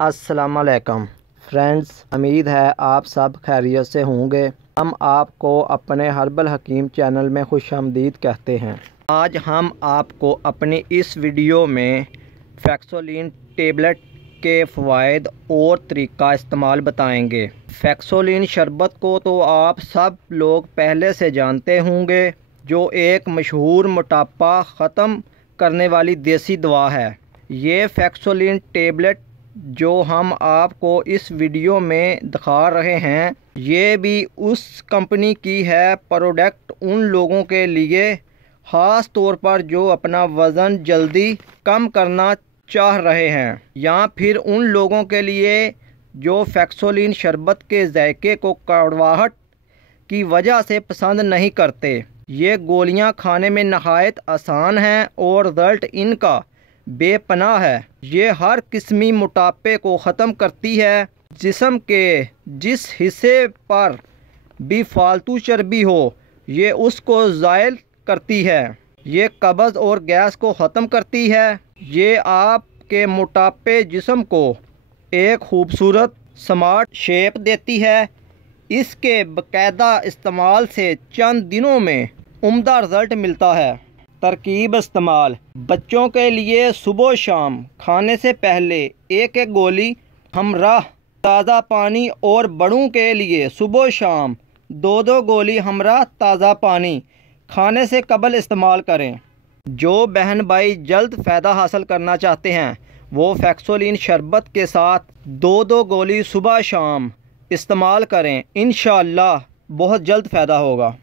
अस्सलामुअलैकुम फ्रेंड्स, उम्मीद है आप सब खैरियत से होंगे। हम आपको अपने हर्बल हकीम चैनल में खुशामदीद कहते हैं। आज हम आपको अपनी इस वीडियो में फैक्सोलिन टेबलेट के फ़वाइद और तरीका इस्तेमाल बताएंगे। फैक्सोलिन शरबत को तो आप सब लोग पहले से जानते होंगे, जो एक मशहूर मोटापा ख़त्म करने वाली देसी दवा है। ये फैक्सोलिन टेबलेट जो हम आपको इस वीडियो में दिखा रहे हैं, ये भी उस कंपनी की है। प्रोडक्ट उन लोगों के लिए ख़ास तौर पर जो अपना वज़न जल्दी कम करना चाह रहे हैं, या फिर उन लोगों के लिए जो फैक्सोलिन शरबत के जायके को कड़वाहट की वजह से पसंद नहीं करते। ये गोलियां खाने में नहायत आसान हैं और रिज़ल्ट इनका बेपनाह है। ये हर किस्मी मोटापे को ख़त्म करती है। जिस्म के जिस हिस्से पर भी फालतू चर्बी हो, ये उसको ज़ायल करती है। ये कब्ज़ और गैस को ख़त्म करती है। ये आपके मोटापे जिस्म को एक खूबसूरत स्मार्ट शेप देती है। इसके बाकायदा इस्तेमाल से चंद दिनों में उम्दा रिज़ल्ट मिलता है। तरकीब इस्तेमाल: बच्चों के लिए सुबह शाम खाने से पहले एक एक गोली हमरा ताज़ा पानी, और बड़ों के लिए सुबह शाम दो दो गोली हमरा ताज़ा पानी खाने से कबल इस्तेमाल करें। जो बहन भाई जल्द फ़ायदा हासिल करना चाहते हैं, वो फैक्सोलिन शरबत के साथ दो दो गोली सुबह शाम इस्तेमाल करें। इंशाअल्लाह बहुत जल्द फ़ायदा होगा।